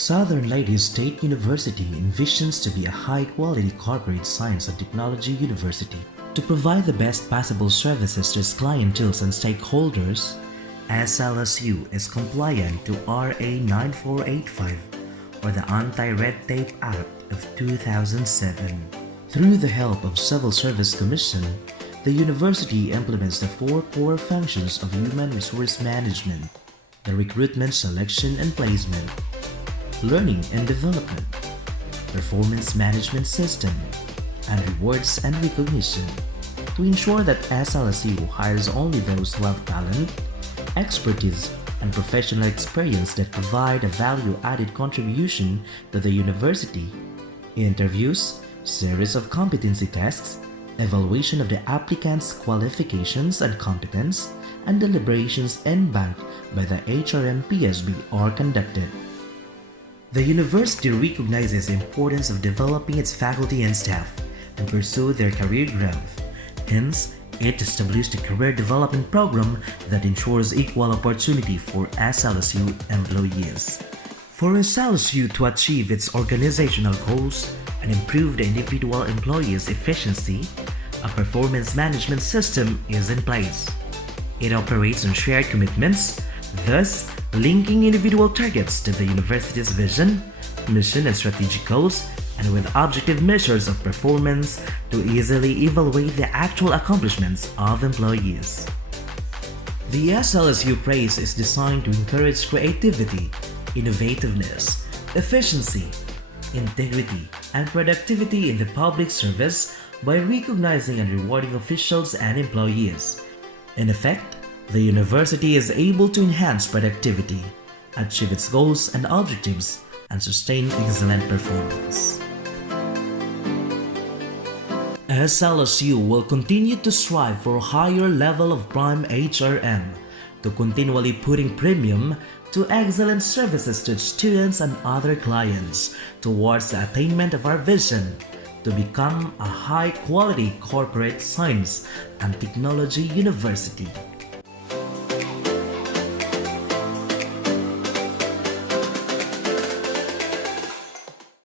Southern Leyte State University envisions to be a high-quality corporate science and technology university. To provide the best possible services to its clienteles and stakeholders, SLSU is compliant to RA 9485 or the Anti-Red Tape Act of 2007. Through the help of Civil Service Commission, the university implements the four core functions of human resource management: the recruitment, selection, and placement, learning and development, performance management system, and rewards and recognition to ensure that SLSU hires only those who have talent, expertise, and professional experience that provide a value-added contribution to the university. Interviews, series of competency tests, evaluation of the applicant's qualifications and competence, and deliberations en banc by the HRM PSB are conducted. The university recognizes the importance of developing its faculty and staff and pursue their career growth. Hence, it established a career development program that ensures equal opportunity for SLSU employees. For SLSU to achieve its organizational goals and improve the individual employee's efficiency, a performance management system is in place. It operates on shared commitments, thus linking individual targets to the university's vision, mission, and strategic goals, and with objective measures of performance to easily evaluate the actual accomplishments of employees. The SLSU Praise is designed to encourage creativity, innovativeness, efficiency, integrity, and productivity in the public service by recognizing and rewarding officials and employees. In effect, the university is able to enhance productivity, achieve its goals and objectives, and sustain excellent performance. SLSU will continue to strive for a higher level of Prime HRM, to continually putting premium to excellent services to its students and other clients towards the attainment of our vision to become a high-quality corporate science and technology university.